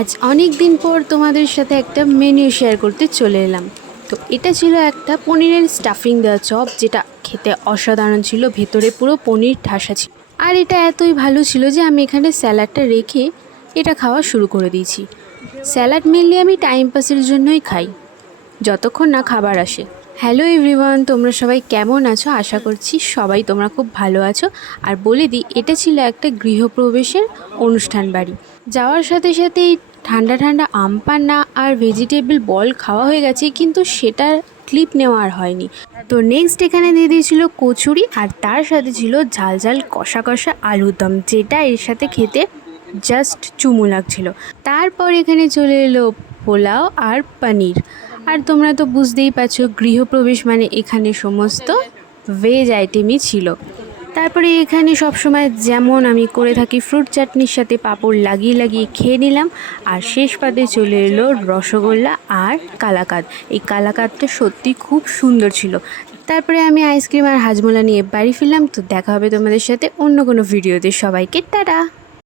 আজ অনেক দিন পর তোমাদের সাথে একটা মেনু শেয়ার করতে চলে এলাম। তো এটা ছিল একটা পনিরের স্টাফিং দেওয়া চপ, যেটা খেতে অসাধারণ ছিল। ভেতরে পুরো পনির ঠাসা ছিল, আর এটা এতই ভালো ছিল যে আমি এখানে স্যালাডটা রেখে এটা খাওয়া শুরু করে দিয়েছি। স্যালাড মেনলি আমি টাইম পাসের জন্যই খাই, যতক্ষণ না খাবার আসে। হ্যালো এভরিওয়ান, তোমরা সবাই কেমন আছো? আশা করছি সবাই তোমরা খুব ভালো আছো। আর বলে দিই, এটা ছিল একটা গৃহপ্রবেশের অনুষ্ঠান বাড়ি। যাওয়ার সাথে সাথেই ঠান্ডা ঠান্ডা আম পান্না আর ভেজিটেবল বল খাওয়া হয়ে গেছে, কিন্তু সেটার ক্লিপ নেওয়া আর হয়নি। তো নেক্সট এখানে দিয়ে দিয়েছিল কচুরি, আর তার সাথে ছিল ঝাল ঝাল কষা কষা আলুর দম, যেটা এর সাথে খেতে জাস্ট চুমু লাগছিল। তারপর এখানে চলে এলো পোলাও আর পনির। আর তোমরা তো বুঝতেই পারছো, গৃহপ্রবেশ মানে এখানে সমস্ত ভেজ আইটেমই ছিল। তারপরে এখানে সবসময় যেমন আমি করে থাকি, ফ্রুট চাটনির সাথে পাঁপড় লাগিয়ে লাগিয়ে খেয়ে নিলাম। আর শেষ পাতে চলে এলো রসগোল্লা আর কালাকাঁদ। এই কালাকাঁদটা সত্যি খুব সুন্দর ছিল। তারপরে আমি আইসক্রিম আর হাজমোলা নিয়ে বাড়ি ফিরলাম। তো দেখা হবে তোমাদের সাথে অন্য কোনো ভিডিওতে। সবাইকে টাটা।